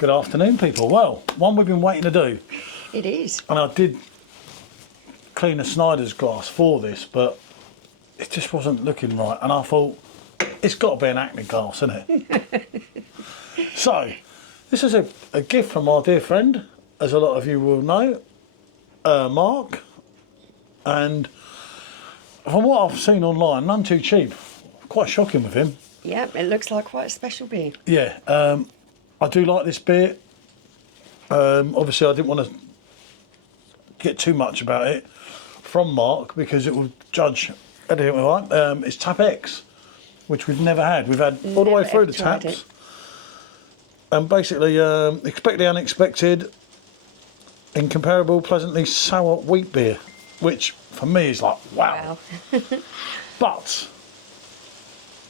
Good afternoon, people. Well, one we've been waiting to do. It is. And I did clean a Schneider's glass for this, but it just wasn't looking right. And I thought, it's got to be an Acne glass, isn't it? So, this is a gift from our dear friend, as a lot of you will know, Mark. And from what I've seen online, none too cheap. Quite shocking with him. Yeah, it looks like quite a special beer. Yeah, I do like this beer. Obviously, I didn't want to get too much about it from Mark because it will judge anything we like. It's Tap X, which we've never had. We've had all the way through the taps. And basically, expect the unexpected, incomparable, pleasantly sour wheat beer, which for me is like, wow. But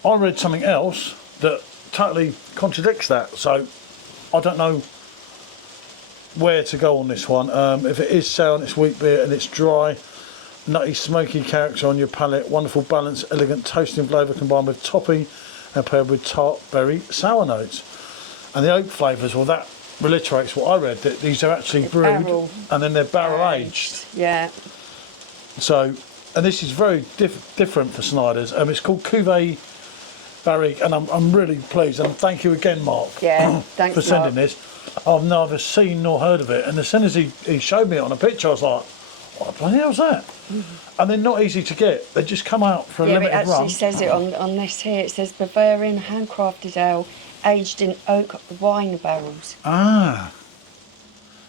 I read something else that totally contradicts that, so I don't know where to go on this one. If it is sour and it's wheat beer and it's dry, nutty, smoky character on your palate, wonderful balance, elegant toasting flavour combined with topping and paired with tart berry sour notes. And the oak flavours, well, that reiterates what I read, that these are actually brewed and then they're barrel aged. Yeah. So, and this is very different for Schneider's. It's called Cuvee, Barrique, and I'm really pleased. And thank you again, Mark. Yeah, thanks for sending Mark. this. I've neither seen nor heard of it. And as soon as he showed me it on a picture, I was like, what the bloody hell's that? And they're not easy to get. They just come out for a limited run. Yeah, it actually says it on this here. It says Bavarian handcrafted ale aged in oak wine barrels. Ah,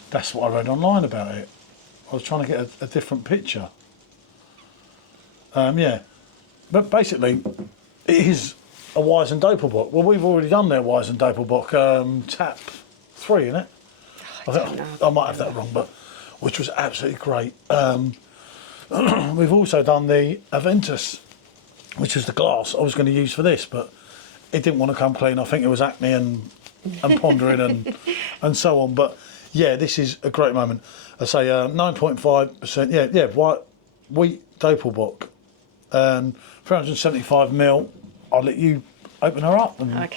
that's what I read online about it. I was trying to get a different picture. Yeah, but basically, it is a Weisse and Doppelbock. Well, we've already done their Weisse and Doppelbock tap 3, isn't it? I might have that wrong, but which was absolutely great. We've also done the Aventus, which is the glass I was going to use for this, but it didn't want to come clean. I think it was acne and pondering and so on. But yeah, this is a great moment. I say 9.5%. Yeah, white wheat Doppelbock, 375ml. I'll let you open her up and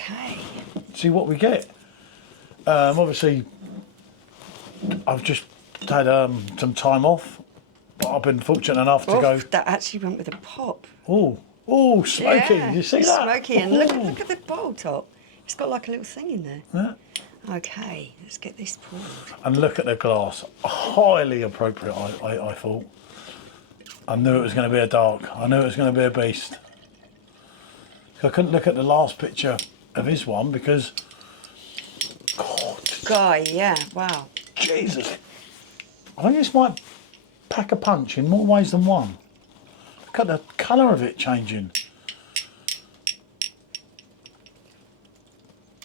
see what we get. Obviously, I've just had some time off, but I've been fortunate enough to go. That actually went with a pop. Oh, smoky! Yeah, you see that? Smoky, and look at the bottle top. It's got like a little thing in there. Yeah. Okay, let's get this poured. And look at the glass. Highly appropriate, I thought. I knew it was going to be a dark. I knew it was going to be a beast. I couldn't look at the last picture of his one because. Guy, yeah, wow. Jesus. I think this might pack a punch in more ways than one. Look at the colour of it changing.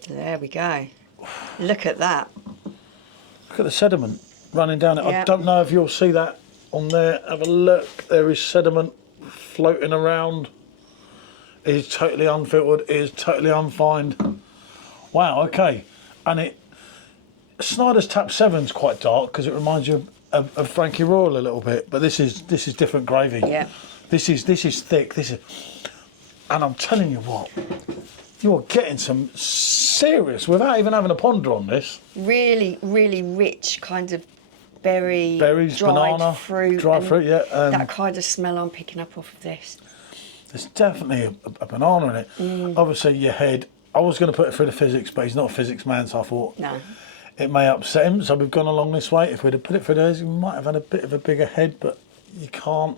There we go. Look at that. Look at the sediment running down it. Yeah. I don't know if you'll see that on there. Have a look. There is sediment floating around. It is totally unfiltered. It is totally unfined. Wow, okay. And Schneider's Tap 7's quite dark because it reminds you of Frankie Royal a little bit, but this is different gravy. Yeah. This is thick. And I'm telling you what, you're getting some serious without even having a ponder on this. Really, really rich kind of berries, banana, fruit, dry fruit. Yeah. That kind of smell I'm picking up off of this. There's definitely a banana in it. Obviously, your head. I was going to put it through the physics, but he's not a physics man, so I thought it may upset him. So we've gone along this way. If we'd have put it through those, we might have had a bit of a bigger head, but you can't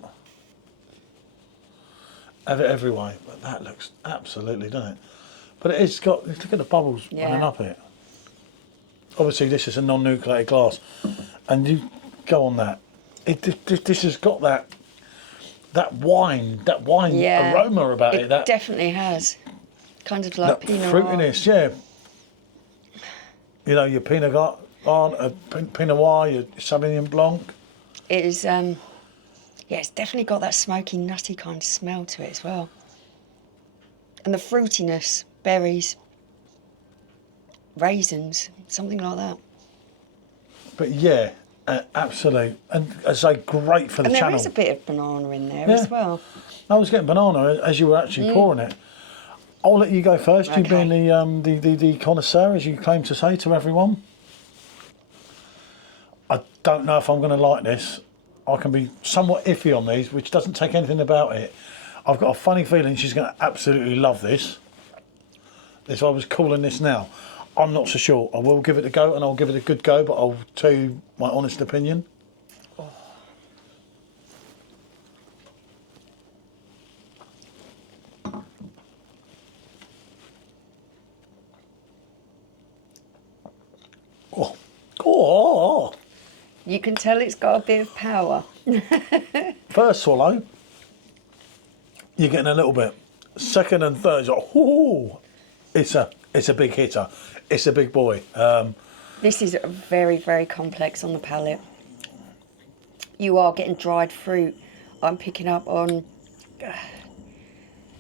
have it every way. But that looks absolutely, doesn't it? But it's got. Look at the bubbles running up it. Obviously, this is a non-nucleated glass, and you go on that. This has got that wine aroma about it. It definitely has. Kind of like Pinot Noir. Fruitiness, yeah. You know, your Pinot Noir, your Sauvignon Blanc. It is, yeah, it's definitely got that smoky, nutty kind of smell to it as well. And the fruitiness, berries, raisins, something like that. But yeah, absolute. And as I say, great for the channel. And there is a bit of banana in there as well. I was getting banana as you were actually pouring it. I'll let you go first. You Okay. being the connoisseur, as you claim to say to everyone. I don't know if I'm going to like this. I can be somewhat iffy on these, which doesn't take anything about it. I've got a funny feeling she's going to absolutely love this. If I was calling this now, I'm not so sure. I will give it a go, and I'll give it a good go, but I'll tell you my honest opinion. Oh. Oh. You can tell it's got a bit of power. First swallow, you're getting a little bit. Second and third, it's like, oh, it's a big hitter. It's a big boy. This is very, very complex on the palate. You are getting dried fruit. I'm picking up on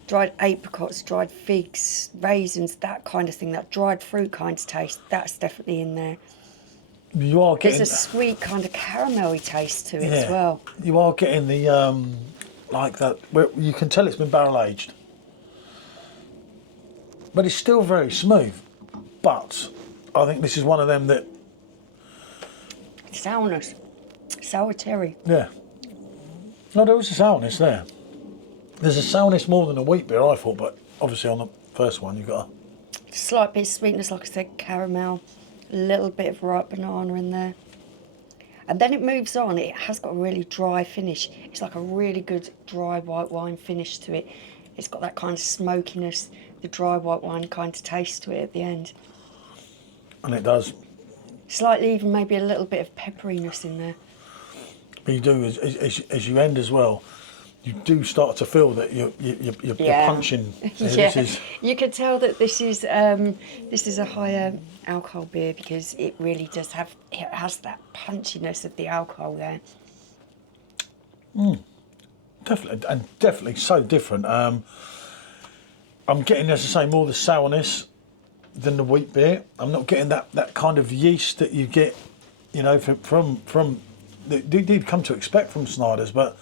dried apricots, dried figs, raisins, that kind of thing, that dried fruit kind of taste. That's definitely in there. You are getting. There's a sweet kind of caramelly taste to it Yeah, as well. you are getting the like that. Where you can tell it's been barrel aged, but it's still very smooth. But I think this is one of them that, Sourness, sour cherry. yeah. No, there was a sourness there. There's a sourness more than a wheat beer, I thought, but obviously on the first one you've got Slight bit of sweetness, like I said, caramel. A little bit of ripe banana in there. And then it moves on. It has got a really dry finish. It's like a really good dry white wine finish to it. It's got that kind of smokiness, the dry white wine kind of taste to it at the end. and it does. Slightly even maybe a little bit of pepperiness in there. But you do as you end as well. You do start to feel that you're punching. Yeah, This is, you can tell that this is a higher alcohol beer because it really does have, it has that punchiness of the alcohol there. definitely so different. I'm getting, as I say, more the sourness than the wheat beer. I'm not getting that kind of yeast that you get, you know, from that you did come to expect from Schneider's, but.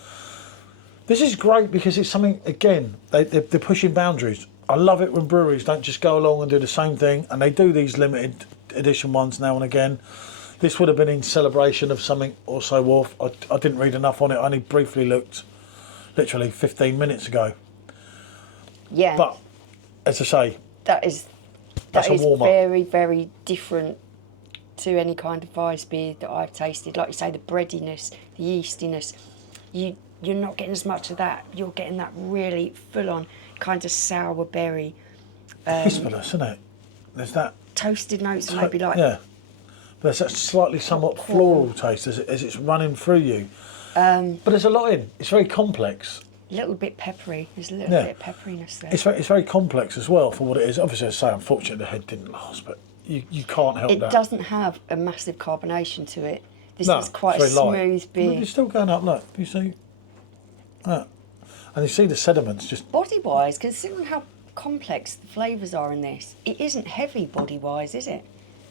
This is great because it's something, again, they're pushing boundaries. I love it when breweries don't just go along and do the same thing, and they do these limited edition ones now and again. This would have been in celebration of something or so forth. I didn't read enough on it. I only briefly looked, literally 15 minutes ago. Yeah. But, as I say, that is very, very different to any kind of Weisse beer that I've tasted. Like you say, the breadiness, the yeastiness, you're not getting as much of that. You're getting that really full-on kind of sour berry. crispiness, isn't it? There's that Toasted notes, maybe like... Yeah. There's that slightly somewhat floral taste as it's running through you. But there's a lot in. It's very complex. A little bit peppery. There's a little bit of pepperiness there. It's very complex as well for what it is. Obviously, as I say, unfortunately, the head didn't last, but you can't help that. It doesn't have a massive carbonation to it. This No, is quite it's a very light. smooth beer. But it's still going up, look. You see that? And you see the sediments just... Body-wise, considering how complex the flavours are in this, it isn't heavy body-wise, is it?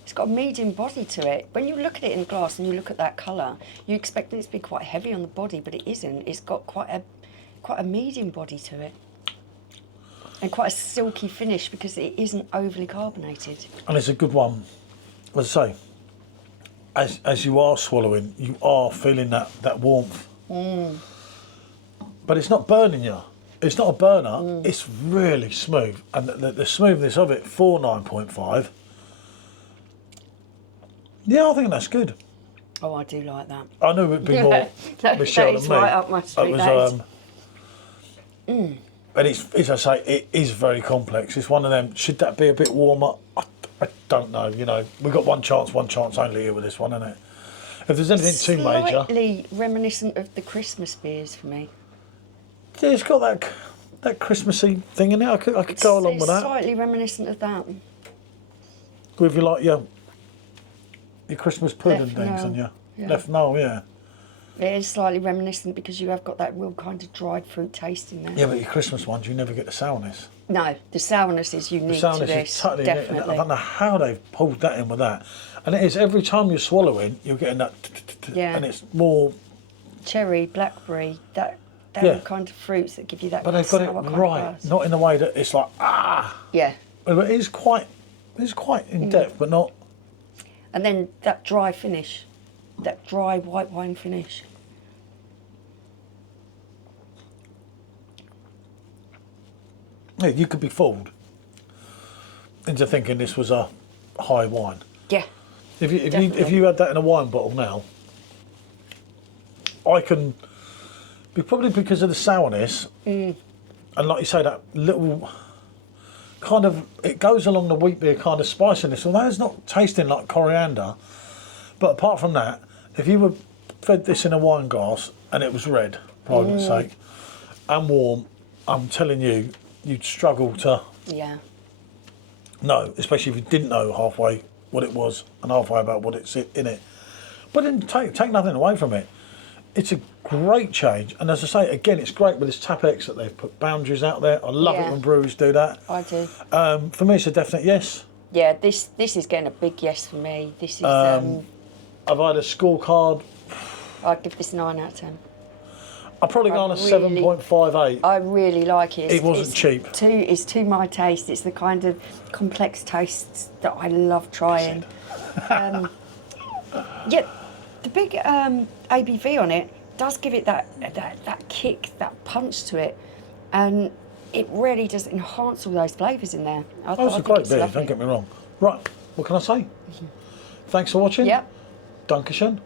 It's got a medium body to it. When you look at it in glass and you look at that colour, you expect it to be quite heavy on the body, but it isn't. It's got quite a medium body to it. And quite a silky finish because it isn't overly carbonated. And it's a good one. As I say, as you are swallowing, you are feeling that warmth. But it's not burning you. It's not a burner. It's really smooth. And the smoothness of it for 9.5. Yeah, I think that's good. Oh, I do like that. I knew it'd be more Michelle that is than me. right up my street. And it's, as I say, it is very complex. It's one of them. Should that be a bit warmer? I don't know. You know, we've got one chance only here with this one, isn't it? If there's anything too major, Slightly reminiscent of the Christmas beers for me. yeah, it's got that Christmassy thing in it. I could go along with that. Slightly reminiscent of that. With you like your Christmas pudding Left things no. and your Yeah. left no, yeah. It is slightly reminiscent because you have got that real kind of dried fruit taste in there. Yeah, but your Christmas ones, you never get the sourness. No, the sourness is The unique sourness to this, is totally. definitely. I don't know how they've pulled that in with that. And it is every time you're swallowing, you're getting that. Yeah. And it's more. Cherry, blackberry, that They're Yeah. the kind of fruits that give you that. But they've got it sour kind of right, buzz. not in the way that it's like Yeah. But it is quite in depth, but not. And then that dry finish, that dry white wine finish. Yeah, you could be fooled into thinking this was a high wine. Yeah. If you had that in a wine bottle now, I can probably because of the sourness, and like you say, that little kind of it goes along the wheat beer kind of spiciness. Although it's not tasting like coriander, but apart from that, if you were fed this in a wine glass and it was red, for argument's sake, and warm, I'm telling you, you'd struggle to know, especially if you didn't know halfway what it was and halfway about what it's in it. But then take nothing away from it. It's a great change, and as I say, again, it's great with this Tapex that they've put boundaries out there. I love it when breweries do that. I do. For me, it's a definite yes. Yeah, this is getting a big yes for me. This is. I've had a scorecard. I'd give this 9 out of 10. I'd probably go on a 7.58. I really like it. It wasn't cheap. It's to my taste. It's the kind of complex tastes that I love trying. Yeah, the big ABV on it does give it that kick, that punch to it, and it really does enhance all those flavours in there. It's a great beer, don't get me wrong. Right, what can I say? Thanks for watching. Yep. Dankeschön.